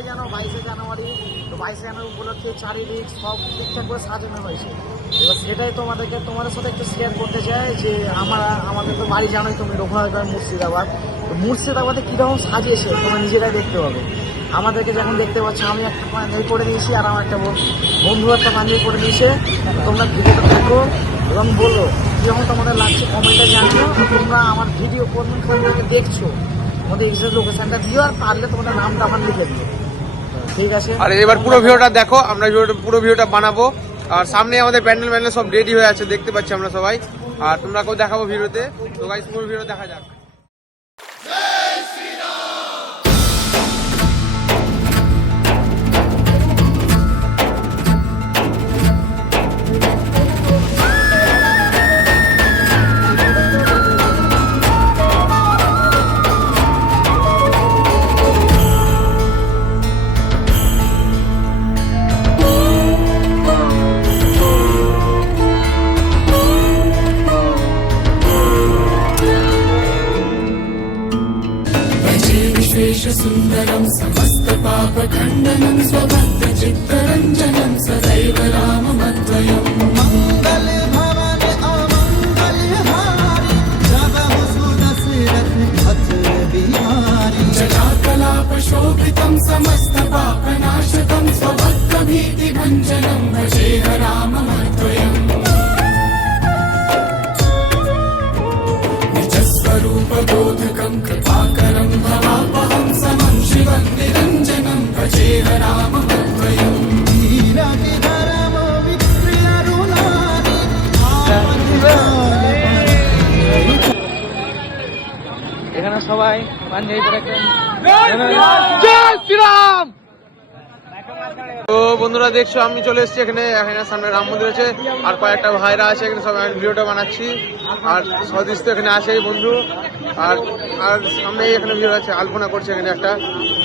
সবাই জানো বাইশে জানুয়ারি, তো বাইশে জানুয়ারি উপলক্ষে চারিদিক সব ঠিকঠাক করে সাজানো হয়েছে। এবার সেটাই তোমাদেরকে, তোমাদের সাথে একটু শেয়ার করতে চাই যে আমরা, আমাদের তো বাড়ি জানোই তুমি রঘুনাথগঞ্জ মুর্শিদাবাদ। তো মুর্শিদাবাদে কীরকম সাজিয়েছে, তোমরা নিজেরাই দেখতে পাবে। আমাদেরকে যখন দেখতে পাচ্ছ, আমি একটা পাঞ্জাবি করে নিয়েছি আর আমার একটা বন্ধু একটা পাঞ্জাবি করে নিয়েছে তোমরা ভিডিওটা দেখো এবং বলো যেমন তোমাদের লাগছে কমেন্টে জানিও। তোমরা আমার ভিডিও কোন দেখছ আমাদের এক্সাক্ট লোকেশনটা দিও আর পারলে তোমাদের নামটা আমার লিখে দিও। ঠিক আছে? আর এবার পুরো ভিডিওটা দেখো, আমরা পুরো ভিডিওটা বানাবো। আর সামনে আমাদের প্যান্ডেল ম্যান্ডেল সব রেডি হয়ে আছে, দেখতে পাচ্ছি আমরা সবাই। আর তোমরা কেউ দেখাবো ভিডিওতে। তো গাইস পুরো ভিডিও দেখা যাক। विशेषसुन्दरं समस्तपापखण्डनं स्वभक्तचित्तरञ्जनं सदैव राममद्वयम् मंगल भवन अमंगल हारी जब दशरथ अचल बिहारी जटाकलापशोभितं समस्तपापनाशकं स्वभक्तभीतिभञ्जनं भजेह সবাই তো বন্ধুরা দেখছ আমি চলে এসেছি এখানে এখানে সামনে রাম মন্দির আছে আর কয়েকটা ভাইরা আছে এখানে সব আমি ভিডিওটা বানাচ্ছি। আর সদীশ তো এখানে আছে এই বন্ধু। আর আর সামনে এখানে ভিডিও আছে আলপনা করছে এখানে একটা।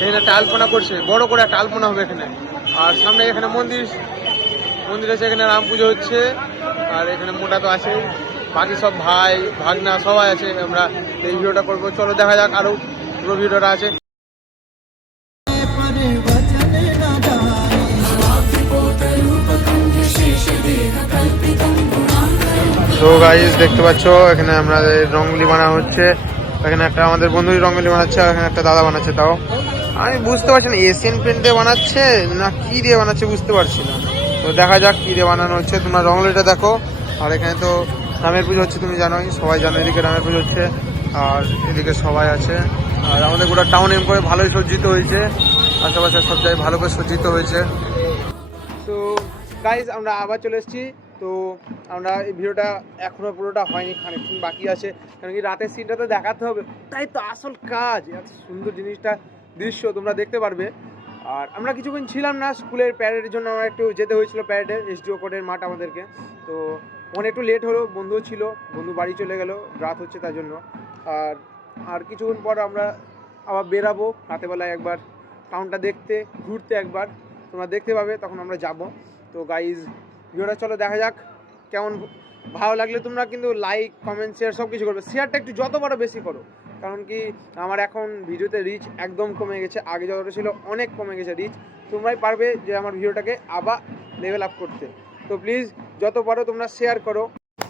এখানে একটা আলপনা করছে বড় করে একটা আলপনা হবে এখানে। আর সামনে এখানে মন্দির মন্দির আছে এখানে রাম পুজো হচ্ছে। আর এখানে মোটা তো আছে বাকি সব ভাই, ভাগনা সবাই আছে, আমরা এই ভিডিওটা করব। চলো দেখা যাক আরও পুরো ভিডিওটা আছে। দেখতে পাচ্ছ, এখানে আমাদের রঙ্গলি বানা হচ্ছে। এখানে একটা আমাদের বন্ধু রঙ্গলি বানাচ্ছে, আর এখানে একটা দাদা বানাচ্ছে তাও। আমি বুঝতে পারছি না এশিয়ান পেন্ট দিয়ে বানাচ্ছে না কি দিয়ে বানাচ্ছে বুঝতে পারছি না। তো দেখা যাক কি দিয়ে বানানো হচ্ছে। তোমরা রঙ্গলিটা দেখো, আর এখানে তো রামের পুজো হচ্ছে, তুমি জানোই, সবাই জানো, এদিকে রামের পুজো হচ্ছে, আর এদিকে সবাই আছে। আর আমাদের গোটা টাউন এম করে ভালোই সজ্জিত হয়েছে, আশেপাশে সব জায়গায় ভালো করে সজ্জিত হয়েছে। তো গাইজ আমরা আবার চলে এসেছি। তো আমরা এই ভিডিওটা এখনও পুরোটা হয়নি, খানিকক্ষণ বাকি আছে, কারণ কি রাতের সিনটা তো দেখাতে হবে। তাই তো আসল কাজ এত সুন্দর জিনিসটা দৃশ্য তোমরা দেখতে পারবে। আর আমরা কিছুক্ষণ ছিলাম না স্কুলের প্যারেডের জন্য আমরা একটু যেতে হয়েছিল প্যারেডে এসডিও কোর্টের মাঠ আমাদেরকে। তো ওখানে একটু লেট হলো বন্ধু ছিল, বন্ধু বাড়ি চলে গেল, রাত হচ্ছে তার জন্য। আর আর কিছুক্ষণ পর আমরা আবার বেরাবো, রাতেবেলায় একবার টাউনটা দেখতে, ঘুরতে একবার। তোমরা দেখতে পাবে, তখন আমরা যাব। তো গাইজ ভিডিওটা চলো, দেখা যাক কেমন ভালো লাগলে তোমরা কিন্তু লাইক কমেন্ট শেয়ার সব কিছু করবে। শেয়ারটা একটু যত বড় বেশি করো। কারণ কি, আমার এখন ভিডিওতে রিচ একদম কমে গেছে। আগে যতটা ছিল, অনেক কমে গেছে রিচ তোমরাই পারবে যে আমার ভিডিওটাকে আবার লেভেল আপ করতে। তো প্লিজ যত পারো তোমরা শেয়ার করো।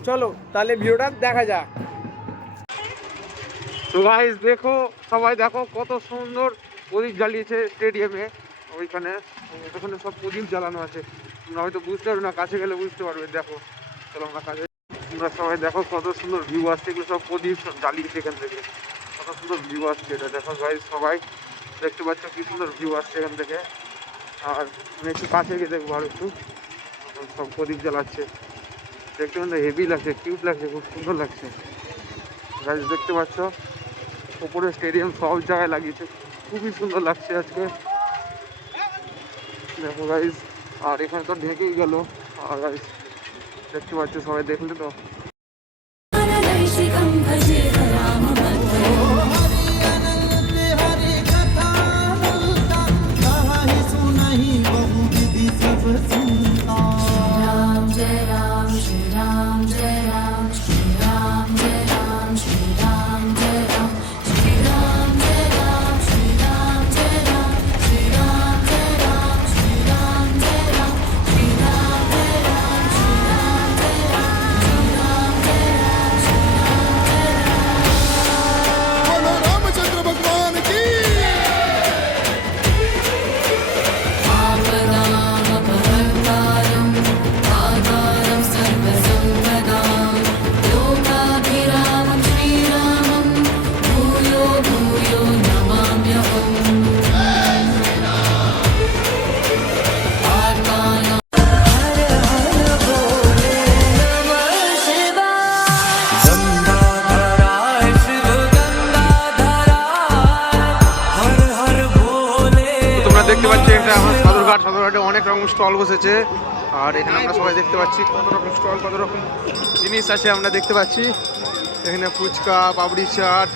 চলো, তাহলে ভিডিওটা দেখা যাক। তো গাইজ দেখো, সবাই দেখো কত সুন্দর প্রদীপ জ্বালিয়েছে স্টেডিয়ামে ওইখানে ওখানে সব প্রদীপ জ্বালানো আছে। তোমরা হয়তো বুঝতে পারবে না, কাছে গেলে বুঝতে পারবে। দেখো, চলো আমরা কাছে তোমরা সবাই দেখো কত সুন্দর ভিউ আসছে, এগুলো সব প্রদীপ জ্বালিয়েছে এখান থেকে। কত সুন্দর ভিউ আসছে এটা। দেখো গাইজ সবাই দেখতে পাচ্ছ কি সুন্দর ভিউ আসছে এখান থেকে। আর আমি একটু কাছে গিয়ে দেখব আর একটু। সব প্রদীপ জ্বালাচ্ছে। দেখতে কিন্তু হেভি লাগছে কিউট লাগছে, খুব সুন্দর লাগছে। গাইজ দেখতে পাচ্ছ উপরে স্টেডিয়াম সব জায়গায় লাগিয়েছে। খুবই সুন্দর লাগছে আজকে। দেখো গাইজ আর এখানে তো ঢেকেই গেল। আর গাইজ দেখতে পাচ্ছ, সবাই দেখলে তো? স্টল বসেছে। আর এখানে আমরা সবাই দেখতে পাচ্ছি কত রকম স্টল কত রকম জিনিস আছে আমরা দেখতে পাচ্ছি। এখানে ফুচকা পাপড়ি চাট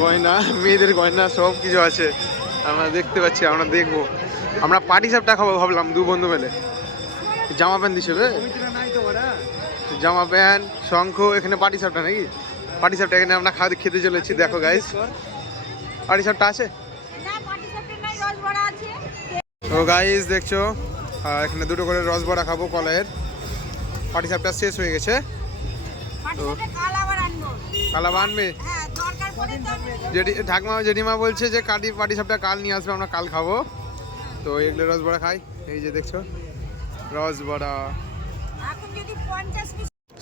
গয়না মেয়েদের গয়না সব কিছু আছে। আমরা দেখতে পাচ্ছি আমরা দেখব। আমরা পার্টি সাপটা খাব ভাবলাম দু বন্ধু মিলে। জামা প্যান্ট দিছে জামা প্যান্ট শঙ্খ এখানে পার্টি সাপটা নাকি? পার্টি সাপটা এখানে আমরা খাওয়া খেতে চলেছি দেখো গাইস পাটি সাপটা আছে। তো গাইস দেখছ? এখানে দুটো করে রস বড়া খাব কলাইয়ের। পাটি সাপটা শেষ হয়ে গেছে। কালা বানবে জেঠি ঠাকমা জেঠিমা বলছে যে কাটি পাটি সাপটা কাল নিয়ে আসবে আমরা কাল খাব। তো এগুলো রস বড়া খাই। এই যে দেখছ রস বড়া।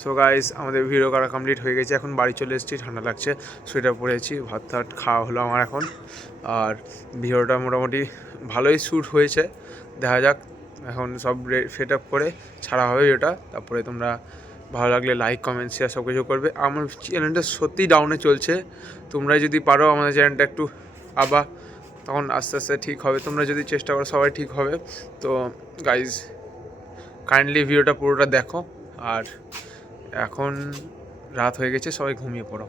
সো গাইজ আমাদের ভিডিও করা কমপ্লিট হয়ে গেছে। এখন বাড়ি চলে এসেছি, ঠান্ডা লাগছে। সোয়েটার পরেছি ভাত টাত খাওয়া হলো আমার এখন। আর ভিডিওটা মোটামুটি ভালোই শ্যুট হয়েছে। দেখা যাক, এখন সব সেট আপ করে ছাড়া হবে ভিডিওটা। তারপরে তোমরা ভালো লাগলে লাইক কমেন্ট শেয়ার সব কিছু করবে। আমার চ্যানেলটা সত্যিই ডাউনে চলছে। তোমরা যদি পারো আমাদের চ্যানেলটা একটু আবার তখন আস্তে আস্তে ঠিক হবে। তোমরা যদি চেষ্টা করো, সবাই ঠিক হবে। তো গাইজ কাইন্ডলি ভিডিওটা পুরোটা দেখো। আর এখন রাত হয়ে গেছে সবাই ঘুমিয়ে পড়ো।